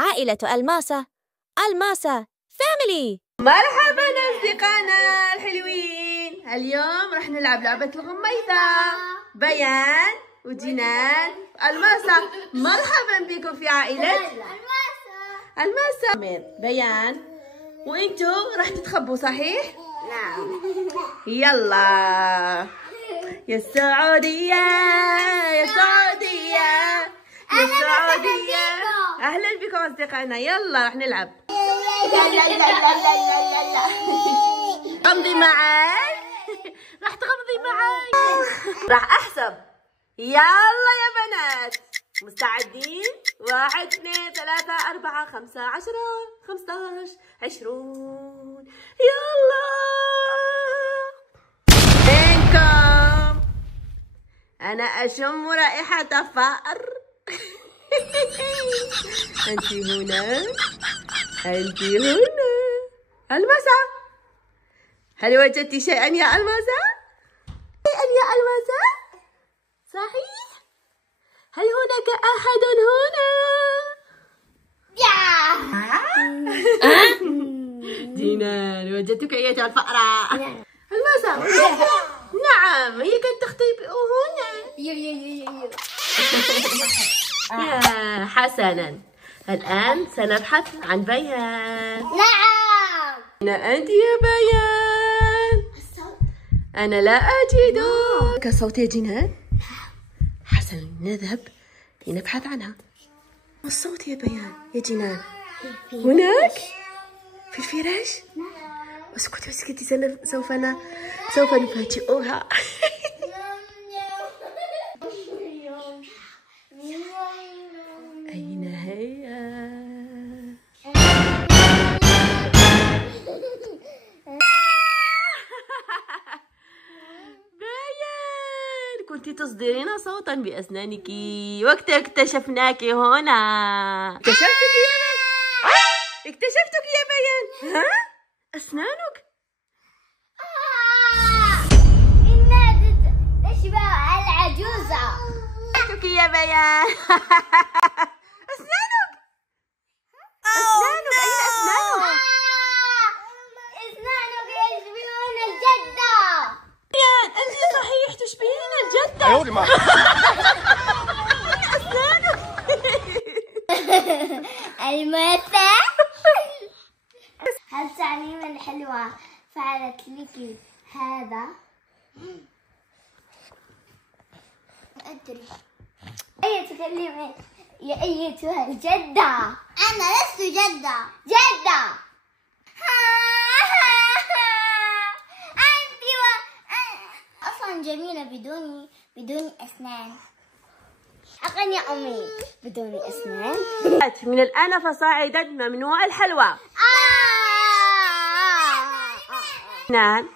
عائلة الماسة. الماسة فاميلي. مرحبا أصدقائنا الحلوين. اليوم راح نلعب لعبة الغميضة. بيان وجنان الماسة، مرحبا بكم في عائلة الماسة. بيان وانتوا راح تتخبوا صحيح؟ نعم. يلا يا السعودية يا السعودية يا السعودية، أهلا بكم أصدقائنا. يلا راح نلعب. غمضي معي. راح تغمضي معي. راح أحسب. يلا يا بنات، مستعدين؟ 1 2 3 4 5 10 15 20. يلا فينكم؟ أنا أشم رائحة فأر. أنت هنا، أنت هنا. الماسة، هل وجدت شيئا يا الماسة؟ شيئا يا الماسة؟ صحيح؟ هل هناك أحد هنا؟ جنان، وجدتك أيتها الفأرة. الماسة، نعم، هي كانت تختبئ هنا. يا حسنا، الآن سنبحث عن بيان. نعم. أين أنت يا بيان؟ أنا لا أجدك. كصوت يا جنان؟ حسنا، نذهب لنبحث عنها. الصوت يا بيان يا جنان؟ هناك في الفراش. اسكتي اسكتي، سوف نفاجئها. أين هي؟ بيان، كنت تصدرين صوتا بأسنانك وقت اكتشفناك هنا. اكتشفتك يا بيان. اكتشفتك يا بيان. ها؟ أسنانك؟ إنها تشبه العجوزة. اكتشفتك يا بيان. أسنانك؟ أسنانك، أين أسنانك؟ أسنانك يشبهون الجدة. بيان، أنت صحيح تشبهين الجدة. أسنانك. الماسة. هل تعليم الحلوة فعلت لك هذا؟ أدري. أي تكلمي يا أيتها الجدة. أنا لست جدة. جدة. أنت أصلا جميلة بدون أسنان. حقا يا أمي بدون أسنان. من الآن فصاعدا ممنوع الحلوى. نعم.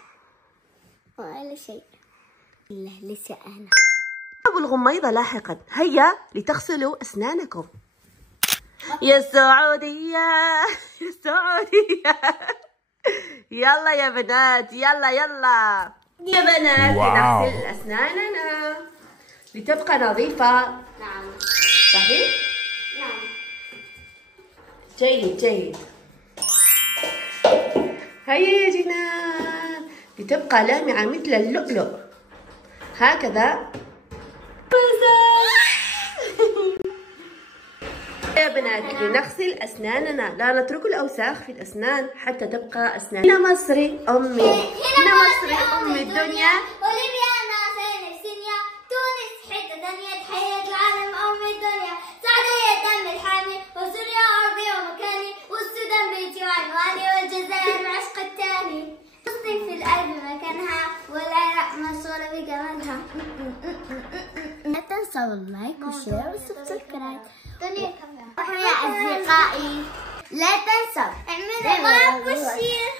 ولا شيء. لا لسه أنا. أبو الغميضة لاحقا. هيا لتغسلوا أسنانكم. يا السعودية يا السعودية. يلا يا بنات، يلا يلا يا بنات، لنغسل أسناننا لتبقى نظيفة. نعم. صحيح؟ نعم. جيد جيد. هيا يا جنان لتبقى لامعة مثل اللؤلؤ هكذا. يا بنات، لنغسل أسناننا، لا نترك الأوساخ في الأسنان حتى تبقى أسناننا. هنا مصري أمي، هنا مصري أم الدنيا. وليبيا ناصين السنيا، تونس حتة ثانية، تحية العالم أم الدنيا، سعودية دم الحامي، وسوريا أرضي ومكاني، والسودان بيتي وعنواني، والجزائر العشق التاني، فلسطين في القلب مكانها، والعراق مشغولة بجمالها. لا تنسوا اللايك والشير والسبسكرايب. يا أصدقائي لا تنسوا اعملوا لايك وشير.